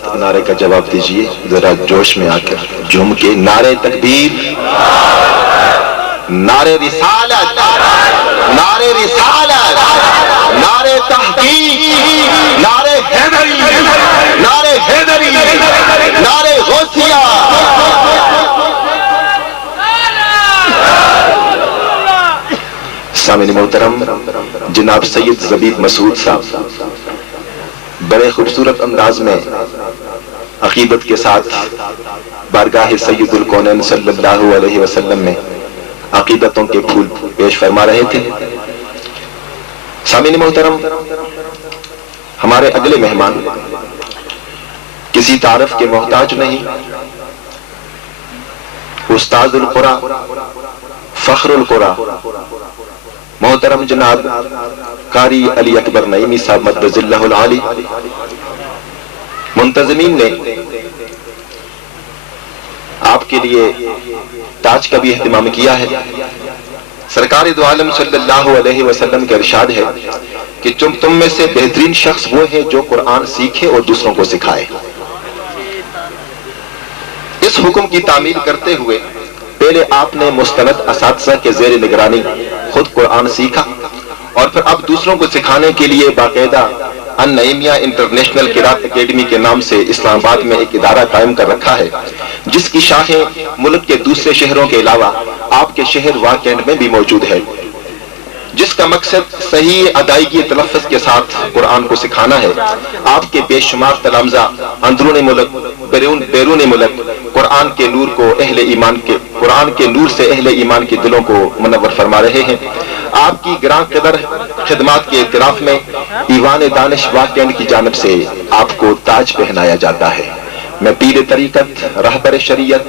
साथ नारे का जवाब दीजिए जरा जोश में आकर झूम के। नारे तकबीर, नारे रिसालत, नारे रिसालत, नारे तहकीक, नारे हैदरी, नारे हैदरी, नारे गौसिया। सामीन मोहतरम, जनाब सैयद ज़बीब मसूद साहब बड़े खूबसूरत अंदाज में अकीदत के साथ बारगाह सैयदुल कौनैन सल्लल्लाहु अलैहि वसल्लम में अकीदतों के फूल पेश फरमा रहे थे। सामीन मोहतरम, हमारे अगले मेहमान किसी तारफ के मोहताज नहीं, उस्ताजुल कुरा, फख्रुल कुरा, मोहतरम जनाब कारी अली अकबर नईमी साहब मद्दजिल्लाहुल आली। मुंतज़मीन ने आपके लिए ताज का भी एहतिमाम किया है। सरकार दो आलम सल्लल्लाहु अलैहि वसल्लम का इरशाद है कि तुम में से बेहतरीन शख्स वो है जो कुरान सीखे और दूसरों को सिखाए। इस हुक्म की तामील करते हुए पहले आपने मुस्तनद असातिज़ा के ज़ेर निगरानी खुद कुरान सीखा और फिर अब दूसरों को सिखाने के लिए बाकायदा अन-नईमिया इंटरनेशनल किरात एकेडमी के नाम से इस्लामाबाद में एक इदारा कायम कर रखा है, जिसकी शाखें मुल्क के दूसरे शहरों के अलावा आपके शहर वाकेंड में भी मौजूद है, जिसका मकसद सही अदायगी तलफ़्फ़ुज़ के साथ कुरान को सिखाना है। आपके बेशुमार तलामज़ा अंदरून मुल्क बैरून मुल्क कुरान के नूर को अहले ईमान के कुरान के नूर से अहले ईमान के दिलों को मुनव्वर फरमा रहे हैं। आपकी ग्रां कदर खिदमात के इतराफ में ईवान दानिश वाकेंड की जानिब से आपको ताज पहनाया जाता है। मैं पीर तरीकत रहबर शरीयत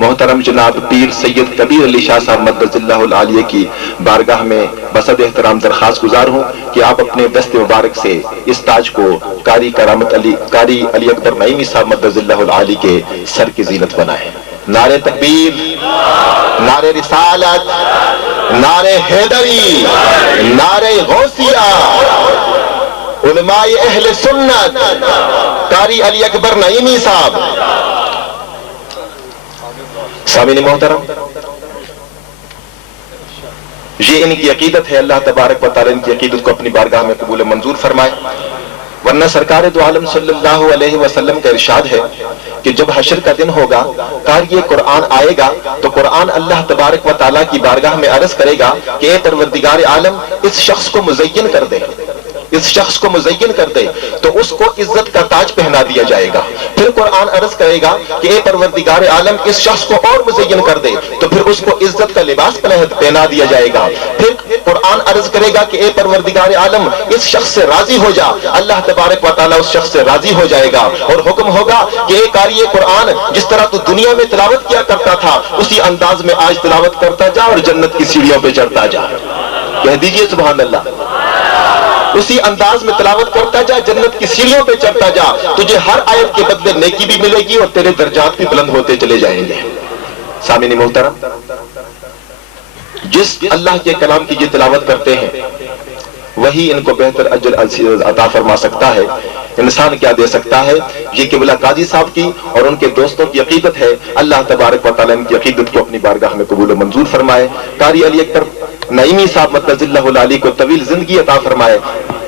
मोहतरम जनाब पीर सैयद कबीर अली शाह साहब मद्दजिल्लाहुल आलिया की बारगाह में बसद एहतराम दरख्वास्त गुजार हूँ कि आप अपने दस्त मुबारक से इस ताज को कारी अली अकबर नईमी साहब मद्दजिल्लाहुल आली के सर की जीनत बनाए। नारे तकबीर, नारे रिसालत, नारे हैदरी, नारे गौसिया, उलमाए अहले सुन्नत कारी अली अकबर नईमी साहब। सामीन मोहतरम, ये इनकी अकीदत है। अल्लाह तबारक व तआला इनकी अकीदत को अपनी बारगाह में कबूल मंजूर फरमाए। वरना सरकार दो आलम सल्लल्लाहु अलैहि वसल्लम का इरशाद है कि जब हशर का दिन होगा, कारी कुरान आएगा तो कुरान अल्लाह तबारक व तआला की बारगाह में अर्ज करेगा कि ए परवरदिगार आलम, इस शख्स को मुज़य्यन कर दे, इस शख्स को मुज़य्यन कर दे, तो उसको इज्जत का ताज पहना दिया जाएगा। फिर कुरान अर्ज करेगा कि ए परवरदिगार आलम, इस शख्स को और मुज़य्यन कर दे, तो फिर उसको इज्जत का लिबास पहना दिया जाएगा। फिर कुरान अर्ज करेगा कि ए परवरदिगार आलम, इस शख्स से राजी हो जा, अल्लाह तबारक व तआला उस शख्स से राजी हो जाएगा और हुक्म होगा कि ए कारी कुरान, जिस तरह तू दुनिया में तिलावत किया करता था उसी अंदाज में आज तिलावत करता जा और जन्नत की सीढ़ियों पे चढ़ता जा। कह दीजिए सुभान अल्लाह। उसी अंदाज में तिलावत करता जा, जन्नत की सीढ़ियों पे चढ़ता जा, तुझे हर आयत के बदले नेकी भी मिलेगी और तेरे दर्जात भी बुलंद होते चले जाएंगे। सामीन मोहतरम, जिस अल्लाह के कलाम की ये तिलावत करते हैं वही इनको बेहतर अजर अता फरमा सकता है। इंसान क्या दे सकता है, ये किबला काजी साहब की और उनके दोस्तों की अकीदत है। अल्लाह तबारक व तआला इनकी अकीदत को अपनी बारगाह में कबूल मंजूर फरमाए। कारी अली अकबर नईमी साहब मद्दजिल्लाहुल आली को तवील जिंदगी अता फरमाए,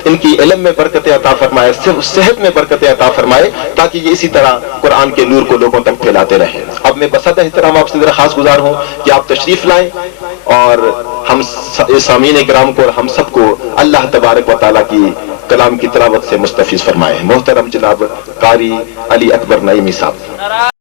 इनकी इल्म में बरकतें अता फरमाए, सिर्फ सेहत में बरकतें अता फरमाए, ताकि ये इसी तरह कुरान के नूर को लोगों तक फैलाते रहें। अब मैं बसद एहतराम आपसे दरख्वास्त गुजार हूँ कि आप तशरीफ लाएं और हम सामीन इकराम को और हम सबको अल्लाह तबारक व तआला की कलाम की तिलावत से मुस्तफीज फरमाए। मोहतरम जनाब कारी अली अकबर नईमी साहब।